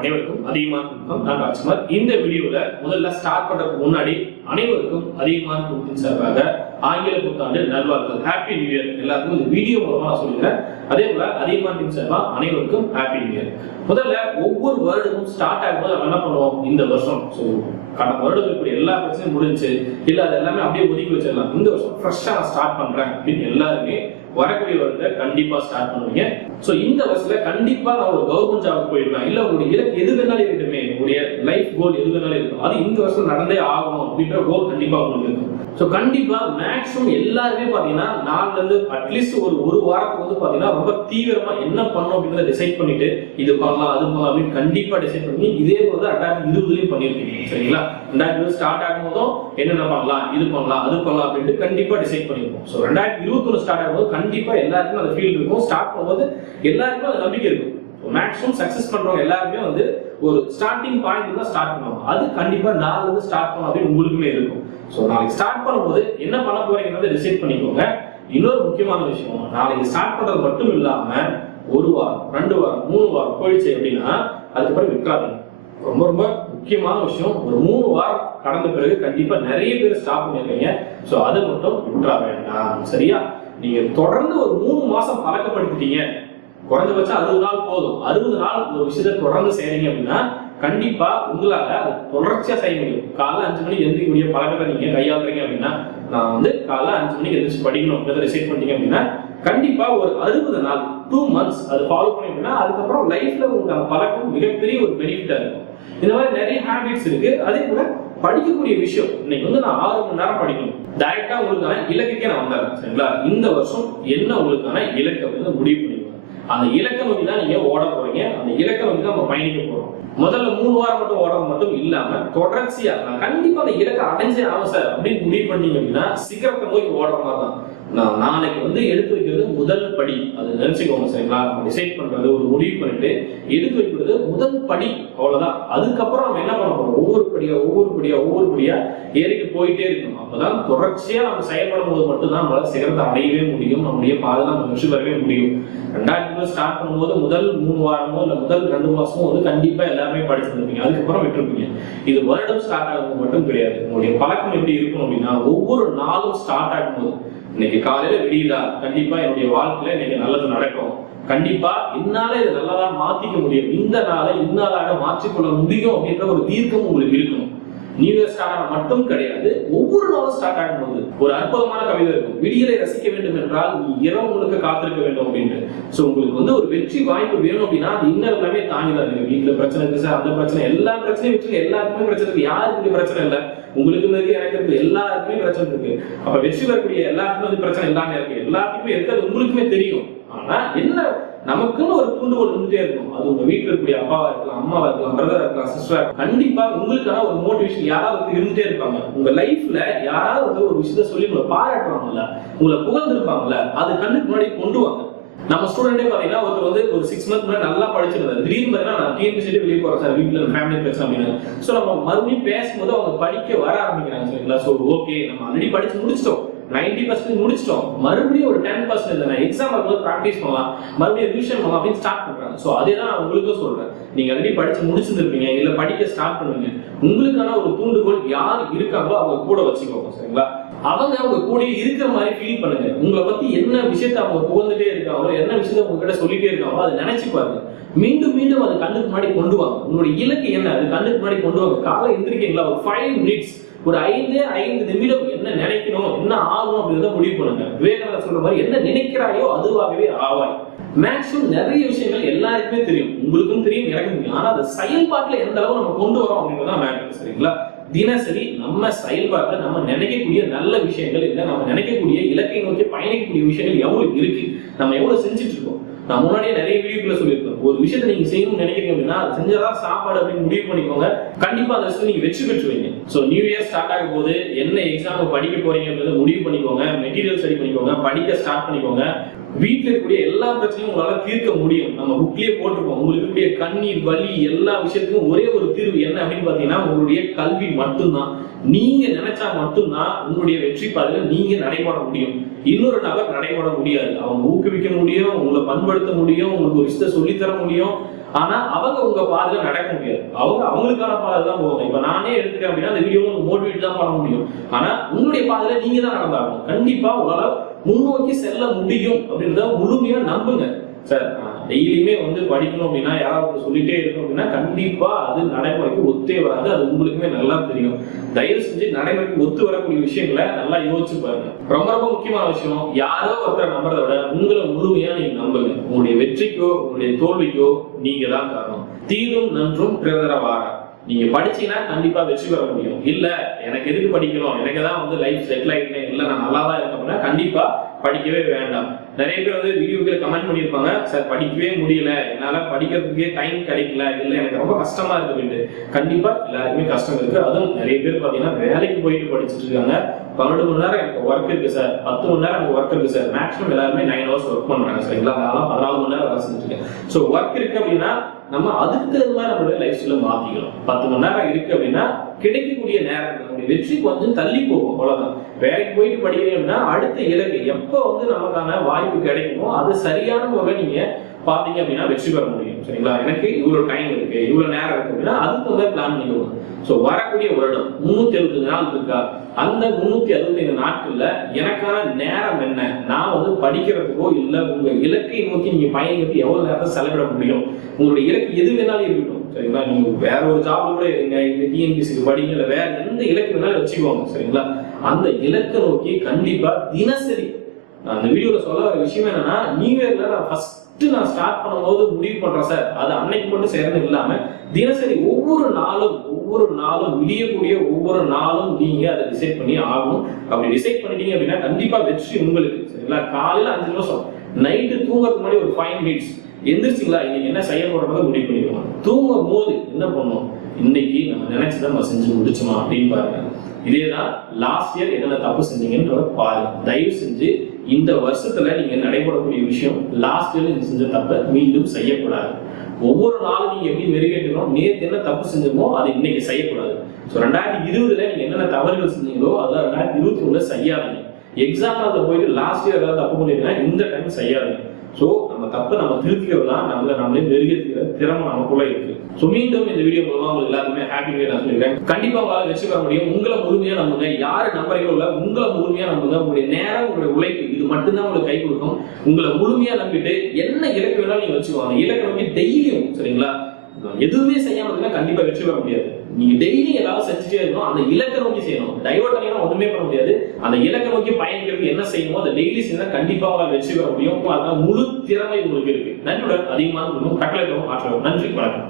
அனைவருக்கும் அதிகமான நான் ராஜ்குமார். இந்த வீடியோல முதல்ல ஸ்டார்ட் பண்றதுக்கு முன்னாடி அனைவருக்கும் அதிகமான குழுவின் சார்பாக ஆங்கில புத்தாண்டு நல்வாழ்த்துக்கள். Happy new year. எல்லாருக்கும் இந்த வீடியோ மூலமா நான் சொல்லிக்கிறேன். அதே போல அதிகமான டீம் சார்பா அனைவருக்கும் ஹாப்பி நியூ இயர். முதல்ல ஒவ்வொரு வருடமும் ஸ்டார்ட் ஆகும்போது என்ன பண்ணுவோம், இந்த வருஷம் கடந்த வருடம் இருக்கக்கூடிய எல்லா பிரச்சனையும் முடிஞ்சு இல்ல அது எல்லாமே அப்படியே ஒதுக்கி வச்சிடலாம், இந்த வருஷம் ஃப்ரெஷ்ஷா நான் ஸ்டார்ட் பண்றேன் அப்படின்னு எல்லாருமே வரக்கூடிய வருடத்தை கண்டிப்பா ஸ்டார்ட் பண்ணுவீங்க. சோ இந்த வருஷத்துல கண்டிப்பா நான் ஒரு கவர்மெண்ட் ஜாப் போயிடுவேன், இல்ல உங்களுடைய இலக்கு எது வேணாலும் இருக்கட்டுமே, உங்களுடைய லைஃப் கோல் எது வேணாலும் இருக்கும், அது இந்த வருஷம் நடந்தே ஆகணும் அப்படின்ற கோல் கண்டிப்பா உங்களுக்கு இருக்கும். சோ கண்டிப்பா மேக்ஸிமம் எல்லாருமே பாத்தீங்கன்னா நாள்ல இருந்து அட்லீஸ்ட் ஒரு வாரத்துக்கு வந்து பாத்தீங்கன்னா ரொம்ப தீவிரமா என்ன பண்ணணும் அப்படின்றத டிசைட் பண்ணிட்டு இது பண்ணலாம் அது பண்ணலாம் அப்படின்னு கண்டிப்பா டிசைட் பண்ணி இதே போல 2020லயும் பண்ணிருக்கீங்க. சரிங்களா, 2020 ஸ்டார்ட் ஆகும் போதும் என்னென்ன பண்ணலாம், இது பண்ணலாம் அது பண்ணலாம் அப்படின்ட்டு கண்டிப்பா டிசைட் பண்ணிருக்கோம். சோ 2021 ஸ்டார்ட் ஆகும்போது கண்டிப்பா எல்லாருக்கும் அந்த ஃபீல் இருக்கும். ஸ்டார்ட் பண்ணும்போது எல்லாருக்கும் அந்த நம்பிக்கை இருக்கும். மேக்ஸிமம் சக்சஸ் பண்றவங்க எல்லாருமே வந்து ஒரு ஸ்டார்டிங் பாயிண்ட் தான் ஸ்டார்ட் பண்ணுவாங்க. அது கண்டிப்பா நாள்ல இருந்து ஸ்டார்ட் பண்ணணும் அப்படின்னு உங்களுக்குமே இருக்கும். சோ நாளைக்கு ஸ்டார்ட் பண்ணும்போது என்ன பண்ண போறீங்கன்றத டிசைட் பண்ணிக்கோங்க. இன்னொரு முக்கியமான விஷயம், நாளைக்கு ஸ்டார்ட் பண்றது மட்டும் இல்லாம ஒரு வாரம் 2 வாரம் 3 வாரம் போயிடுச்சு அப்படின்னா அதுக்கப்புறம் விட்டுறாதீங்க. ரொம்ப ரொம்ப முக்கியமான விஷயம், ஒரு 3 வாரம் கடந்த பிறகு கண்டிப்பா நிறைய பேர் ஸ்டாப் பண்ணிருக்கீங்க. சோ அதை மட்டும் விட்டுற வேண்டாம். சரியா, நீங்க தொடர்ந்து ஒரு 3 மாசம் பழக்கப்படுத்திட்டீங்க, குறைஞ்சபட்சம் 60 நாள் போதும். 60 நாள் ஒரு விஷயத்தை தொடர்ந்து செய்றீங்க அப்படின்னா கண்டிப்பா உங்களால தொடர்ச்சியா செய்ய முடியும். காலைல 5 மணிக்கு எந்திரிக்கக்கூடிய பழக்கத்தை நீங்க கையாளுறீங்க அப்படின்னா, நான் வந்து காலைல 5 மணிக்கு எந்திரிச்சு படிக்கணும் டிசைட் பண்ணிட்டீங்க அப்படின்னா கண்டிப்பா ஒரு 60 நாள் 2 months அது ஃபாலோ பண்ணி அப்படின்னா அதுக்கப்புறம் லைஃப்ல உங்களுக்கு அந்த பழக்கம் மிகப்பெரிய ஒரு பெனிஃபிட்டா இருக்கும். இந்த மாதிரி நிறைய ஹேபிட்ஸ் இருக்கு. அதே போல படிக்கக்கூடிய விஷயம், இன்னைக்கு வந்து நான் 6 மணி நேரம் படிக்கணும், டைரக்டா உங்களுக்கான இலக்குக்கே நான் வந்தேன். சரிங்களா, இந்த வருஷம் என்ன உங்களுக்கான இலக்கு அப்படின்னு முடிவு பண்ணிக்கணும். அந்த இலக்கை நோக்கி தான் நீங்க ஓட போறீங்க. அந்த இலக்கை நோக்கி தான் நம்ம பயணிக்க போறோம். முதல்ல 3 வாரம் மட்டும் ஓடுறது மட்டும் இல்லாம தொடர்ச்சியா நான் கண்டிப்பா அந்த இலக்கை அடைஞ்சே ஆகும் சார் அப்படின்னு முடிவு பண்ணீங்க அப்படின்னா சிகரத்தை நோக்கி ஓடுற மாதிரி தான். நான் நாளைக்கு வந்து எடுத்து வைக்கிறது முதல் படி, அது நினைச்சுக்கோங்க. சரிங்களா, டிசைட் பண்றது ஒரு முடிவு பண்ணிட்டு எடுத்து வைக்கிறது முதல் படி, அவ்வளவுதான். அதுக்கப்புறம் நம்ம என்ன பண்ண போறோம், ஒவ்வொரு படியா ஏறிட்டு போயிட்டே இருக்கணும். அப்பதான் தொடர்ச்சியா நம்ம செயல்படும் போது மட்டும்தான் நம்மளால சிகரத்தை அடையவே முடியும், நம்முடைய பாதை நம்ம வெற்றி பெறவே முடியும். 2020 ஸ்டார்ட் பண்ணும்போது முதல் 3 வாரமோ இல்ல முதல் 2 மாசமோ வந்து கண்டிப்பா எல்லாருமே படிச்சிருப்பீங்க, அதுக்கப்புறம் விட்டுருப்பீங்க. இது வருடம் ஸ்டார்ட் ஆகும் மட்டும் கிடையாது. உங்களுடைய பழக்கம் எப்படி இருக்கணும் அப்படின்னா ஒவ்வொரு நாளும் ஸ்டார்ட் ஆகும்போது இன்னைக்கு காலையில விடியுதா, கண்டிப்பா என்னுடைய வாழ்க்கையில இன்னைக்கு நல்லது நடக்கும், கண்டிப்பா என்னால இதை நல்லதா மாத்திக்க முடியும், இந்த நாளை இந்நாளாக மாற்றிக்கொள்ள முடியும் அப்படின்ற ஒரு தீர்க்கம் உங்களுக்கு இருக்கணும். நியூ இயர் ஸ்டார்ட் ஆன மட்டும் கிடையாது, ஒவ்வொரு நாளும் ஸ்டார்ட் ஆகும்போது ஒரு அற்புதமான கவிதை இருக்கும், விடியலை ரசிக்க வேண்டும் என்றால் நீ இரவு முழுக்க காத்திருக்க வேண்டும் அப்படின்னு. சோ உங்களுக்கு வந்து ஒரு வெற்றி வாய்ப்பு வேணும் அப்படின்னா அது இன்னும் எல்லாமே தாங்கிதான் இருக்கு. வீட்டுல பிரச்சனை இருக்கு சார், அந்த பிரச்சனை, எல்லா பிரச்சனையும் விட்டுருங்க. எல்லாருக்குமே பிரச்சனை இருக்கு, யாருக்கு பிரச்சனை இல்லை, உங்களுக்கு இருக்கு, எனக்கு இருக்கு, எல்லாருக்குமே பிரச்சனை இருக்கு. அப்ப வெற்றி வரக்கூடிய எல்லாருக்குமே வந்து பிரச்சனை எல்லாமே இருக்கு, எல்லாத்துக்குமே இருக்கு, அது உங்களுக்குமே தெரியும். ஆனா என்ன, நமக்குன்னு ஒரு தூண்டுகோல் இருந்துட்டே இருக்கும். அது உங்க வீட்டுல இருக்கக்கூடிய அப்பாவா இருக்கலாம், அம்மாவா இருக்கலாம், பிரதரா இருக்கலாம், சிஸ்டரா, கண்டிப்பா உங்களுக்கான ஒரு மோட்டிவேஷன் யாராவது இருந்துட்டே இருப்பாங்க. உங்க லைஃப்ல யாராவது ஒரு விஷயத்த சொல்லி உங்களை பாராட்டுவாங்கல்ல, உங்களை புகழ்ந்துருப்பாங்கல்ல, அது கண்ணுக்கு முன்னாடி கொண்டு வாங்க. நம்ம ஸ்டூடெண்டே பாத்தீங்கன்னா ஒருத்தர் வந்து ஒரு 6 months முன்னாடி நல்லா படிச்சிருந்தாரு, திடீர்னு பாத்தீங்கன்னா நான் TNPSC வெளியே போறேன் சார், வீட்டுல ஃபேமிலி பிரச்சனை அப்படின்னு. சோ நம்ம மறுபடியும் பேசும்போது அவங்க படிக்க வர ஆரம்பிக்கிறாங்க. சரிங்களா, சோ ஓகே நம்ம ஆல்ரெடி படிச்சு முடிச்சிட்டோம், 90% முடிச்சிட்டோம், மறுபடியும் ஒரு 10% எக்ஸாம் வரும்போது பிராக்டிஸ் பண்ணலாம், மறுபடியும் ரிவிஷன் பண்ணலாம் அப்படின்னு ஸ்டார்ட் பண்றாங்க. சோ அதே தான் நான் உங்களுக்கும் சொல்றேன். நீங்க ஆல்ரெடி படிச்சு முடிச்சிருப்பீங்க, இல்ல படிக்க ஸ்டார்ட் பண்ணுவீங்க, உங்களுக்கான ஒரு தூண்டுகோல் யார் இருக்காங்களோ அவங்க கூட வச்சுக்கோங்க. சரிங்களா, அவங்க கூட இருக்கிற மாதிரி ஃபீல் பண்ணுங்க. உங்களை பத்தி என்ன விஷயத்த அவங்க புகழ்ந்துட்டே இருக்காங்களோ, என்ன விஷயத்த உங்ககிட்ட சொல்லிட்டே இருக்காங்களோ அதை நினைச்சு பாருங்க. மீண்டும் மீண்டும் அது கண்ணுக்கு முன்னாடி கொண்டு வாங்க. உங்களுடைய இலக்கு என்ன அது கண்ணுக்கு முன்னாடி கொண்டு வாங்க. காலை எந்திரிக்கீங்களா, ஒரு 5 minutes, ஒரு 5 நிமிடம் என்ன நினைக்கணும், என்ன ஆகும் அப்படின்றத முடிவு பண்ணுங்க. விவேகானந்தர் சொல்ற மாதிரி என்ன நினைக்கிறாயோ அதுவாகவே ஆவாய். மேக்ஸிமம் நிறைய விஷயங்கள் எல்லாருக்குமே தெரியும், உங்களுக்கும் தெரியும், எனக்கும் தெரியும். ஆனா அந்த செயல்பாட்டுல எந்த அளவு நம்ம கொண்டு வரோம் அப்படின்றதான் மேட்டர். சரிங்களா, தினசரி நம்ம செயல்பாட்டுல நம்ம நினைக்கக்கூடிய நல்ல விஷயங்கள் இல்லை, நம்ம நினைக்கக்கூடிய இலக்கை நோக்கி பயணிக்கக்கூடிய விஷயங்கள் எவ்வளவு இருக்கு, நம்ம எவ்வளவு செஞ்சுட்டு இருக்கோம். நான் முன்னாடியே நிறைய வீடியோக்குள்ள சொல்லியிருக்கேன், ஒரு விஷயத்தை நீங்க செய்யணும்னு நினைக்கிறீங்க அப்படின்னா அது செஞ்சதான் சாப்பாடு அப்படின்னு முடிவு பண்ணிக்கோங்க. கண்டிப்பா அந்த விஷயத்தை நீங்க வெற்றி பெற்றுவீங்க. சோ நியூ இயர் ஸ்டார்ட் ஆகும் போது என்ன எக்ஸாம் படிக்க போறீங்கன்றத முடிவு பண்ணிக்கோங்க, மெட்டீரியல் ஸ்டடி பண்ணிக்கோங்க, படிக்க ஸ்டார்ட் பண்ணிக்கோங்க. வீட்டுல இருக்கக்கூடிய எல்லா பிரச்சனையும் உங்களால தீர்க்க முடியும். நம்ம புக்லயே போட்டிருக்கோம், உங்களுக்கு இருக்கக்கூடிய கண்ணீர் வலி எல்லா விஷயத்துக்கும் ஒரே ஒரு தீர்வு என்ன அப்படின்னு பாத்தீங்கன்னா உங்களுடைய கல்வி மட்டும்தான். நீங்க நினைச்சா மட்டும்தான் உங்களுடைய வெற்றி பாதையில நீங்க நடைபெற முடியும். இன்னொரு நபர் நடைபெற முடியாது. அவங்க ஊக்குவிக்க முடியும், உங்களை பண்படுத்த முடியும், உங்களுக்கு ஒரு விஷயத்தை சொல்லித்தர முடியும். ஆனா அவங்க உங்க பாதையில நடக்க முடியாது. அவங்க அவங்களுக்கான பாதை தான் போவாங்க. இப்ப நானே எடுத்துக்கிறேன் அப்படின்னா அந்த வீடியோல மோட்டிவேட் தான் பண்ண முடியும். ஆனா உங்களுடைய பாதையில நீங்க தான் நடந்தாகணும். கண்டிப்பா உங்களால முன்னோக்கி செல்ல முடியும் அப்படின்றத முழுமையா நம்புங்க. சார் டெய்லியுமே வந்து படிக்கணும் அப்படின்னா யாராவது சொல்லிட்டே இருக்கணும் அப்படின்னா கண்டிப்பா அது நடைமுறைக்கு ஒத்தே வராது. அது உங்களுக்குமே நல்லா தெரியும். தயவு செஞ்சு நடைமுறைக்கு ஒத்து வரக்கூடிய விஷயங்களை நல்லா யோசிச்சு பாருங்க. ரொம்ப ரொம்ப முக்கியமான விஷயம், யாரோ ஒருத்தர் நம்புறதை விட உங்களை முழுமையா நீங்க நம்புங்க. உங்களுடைய வெற்றிக்கோ உங்களுடைய தோல்விக்கோ நீங்க தான் காரணம். தீதும் நன்றும் பிறதர வார. நீங்க படிச்சீங்கன்னா கண்டிப்பா வெற்றி பெற முடியும். இல்ல எனக்கு எதுக்கு படிக்கணும், எனக்கு தான் வந்து லைஃப் செட்டில் ஆயிட்டேன், இல்ல நான் நல்லா தான் இருக்கேன் அப்படின்னா கண்டிப்பா படிக்கவே வேண்டாம். நிறைய பேர் வந்து வீடியோக்களை கமெண்ட் பண்ணியிருப்பாங்க, சார் படிக்கவே முடியல, என்னால படிக்கிறதுக்கே டைம் கிடைக்கல, இல்ல எனக்கு ரொம்ப கஷ்டமா இருக்கு அப்படின்னு. கண்டிப்பா எல்லாருக்குமே கஷ்டம் இருக்கு. அதுவும் நிறைய பேர் பாத்தீங்கன்னா வேலைக்கு போயிட்டு படிச்சுட்டு இருக்காங்க. 12 மணி நேரம் எனக்கு ஒர்க் இருக்கு சார், 10 மணி நேரம் எனக்கு ஒர்க் இருக்கு சார். மேக்ஸிமம் எல்லாருமே 9 hours ஒர்க் பண்றாங்க சரிங்களா. அதனால 14 மணி நேரம் வேலை செஞ்சுட்டு இருக்கேன். ஸோ ஒர்க் இருக்கு அப்படின்னா நம்ம அதுக்கு தகுந்த மாதிரி நம்மளுடைய லைஃப் ஸ்டைல மாத்திக்கலாம். 10 மணி நேரம் இருக்கு அப்படின்னா கிடைக்கக்கூடிய நேரம் நம்முடைய வெற்றி கொஞ்சம் தள்ளி போகும், அவ்வளவுதான். வேலைக்கு போயிட்டு படிக்கிறீங்க அப்படின்னா அடுத்த இலக்கு எப்போ வந்து நமக்கான வாய்ப்பு கிடைக்குமோ அது சரியான முறையில் நீங்க பாத்தீங்க அப்படின்னா வெற்றி பெற முடியும் சரிங்களா. எனக்கு இவ்வளவு டைம் இருக்கு, இவ்வளவு நேரம் இருக்கு அப்படின்னா அதுக்கு வந்து பிளான் பண்ணிக்கணும். ஸோ வரக்கூடிய வருடம் 365 நாள் இருக்கா, அந்த 365 நாட்கள்ல எனக்கான நேரம் என்ன, நான் வந்து படிக்கிறதுக்கோ இல்ல உங்க இலக்கை நோக்கி நீங்க பயணிக்கிறது எவ்வளவு நேரத்தை செலவிட முடியும். உங்களுடைய இலக்கு எது வேணாலும் இருக்கட்டும் சரிங்களா. நீங்க வேற ஒரு ஜாப்ல கூட இருங்க, இந்த டிஎன்பிஎஸ்சிக்கு படிங்க, இல்ல வேற எந்த இலக்கு வேணாலும் வச்சுக்கோங்க சரிங்களா. அந்த இலக்கை நோக்கி கண்டிப்பா தினசரி அந்த வீடியோல சொல்ல வர விஷயம் என்னன்னா, நியூ இயர்ல நான் ஃபர்ஸ்ட் நான் ஸ்டார்ட் பண்ணும்போது முடிவு பண்றேன் சார், அது அன்னைக்கு மட்டும் செய்யறது இல்லாம தினசரி ஒவ்வொரு நாளும் விடியக்கூடிய ஒவ்வொரு நாளும் நீங்க அதை டிசைட் பண்ணி ஆகணும். அப்படி டிசைட் பண்ணிட்டீங்க அப்படின்னா கண்டிப்பா வெற்றி உங்களுக்கு சரிங்களா. காலையில 5 நிமிஷம், நைட்டு தூங்கறதுக்கு முன்னாடி ஒரு 5 minutes எந்திரிச்சிங்களா, இன்னைக்கு என்ன செய்ய போறோம்னு முடிவு பண்ணிக்கணும். தூங்கும் போது என்ன பண்ணும், இன்னைக்கு நம்ம நினைச்சதை நம்ம செஞ்சு முடிச்சோமா அப்படின்னு பாருங்க. இதேதான் லாஸ்ட் இயர் என்னென்ன தப்பு செஞ்சீங்கன்றத பாருங்க. தயவு செஞ்சு இந்த வருஷத்துல நீங்க நடைபெறக்கூடிய விஷயம் லாஸ்ட் இயர்ல நீங்க செஞ்ச தப்பை மீண்டும் செய்யக்கூடாது. ஒவ்வொரு நாளும் நீங்க எப்படி மெருகேற்றணும், நேற்று என்ன தப்பு செஞ்சோமோ அதை இன்னைக்கு செய்யக்கூடாது. ஸோ 2020ல நீங்க என்னென்ன தவறுகள் செஞ்சீங்களோ அதெல்லாம் 2021ல செய்யாதீங்க. எக்ஸாம்பிள் போயிட்டு லாஸ்ட் இயர் ஏதாவது தப்பு பண்ணிருக்கீங்கன்னா இந்த டைம் செய்யாதீங்க. ஸோ நம்ம தப்பை நம்ம திருத்திக்கிறது தான் நம்மளே மெருகேற்றிக்கிற திறமை நமக்குள்ள இருக்கு. ஸோ மீண்டும் இந்த வீடியோ மூலமா உங்களுக்கு எல்லாருமே ஹாப்பி நியூ இயர் நான் சொல்லியிருக்கேன். கண்டிப்பா உங்களால வெற்றி பெற முடியும். உங்களை முழுமையா நம்புங்க. யாரு நம்புறீங்களோ இல்ல, உங்களை முழுமையா நம்புங்க. உங்களுடைய நேரம், உங்களுடைய உழைப்பு இது மட்டும்தான் உங்களுக்கு கை கொடுக்கும். உங்களை முழுமையா நம்பிட்டு என்ன இலக்கு வேணாலும் நீங்க வச்சுக்கோங்க. இலக்கை நோக்கி டெய்லியும் சரிங்களா, எதுவுமே செய்யாம இருந்தா கண்டிப்பா வெற்றி பெற முடியாது. நீங்க டெய்லி ஏதாவது செஞ்சுட்டே இருக்கணும். அந்த இலக்கை நோக்கி செய்யணும். டைவர்ட் ஆகினா ஒண்ணுமே பண்ண முடியாது. அந்த இலக்கை நோக்கி பயணிக்கிறதுக்கு என்ன செய்யணுமோ அதை டெய்லி செஞ்சா கண்டிப்பா உங்களால் வெற்றி பெற முடியும். அதனால முழு திறமை உங்களுக்கு இருக்கு. நன்றியுடன் அதிகமாக கட்டளை ஆற்றலாம். நன்றி, வணக்கம்.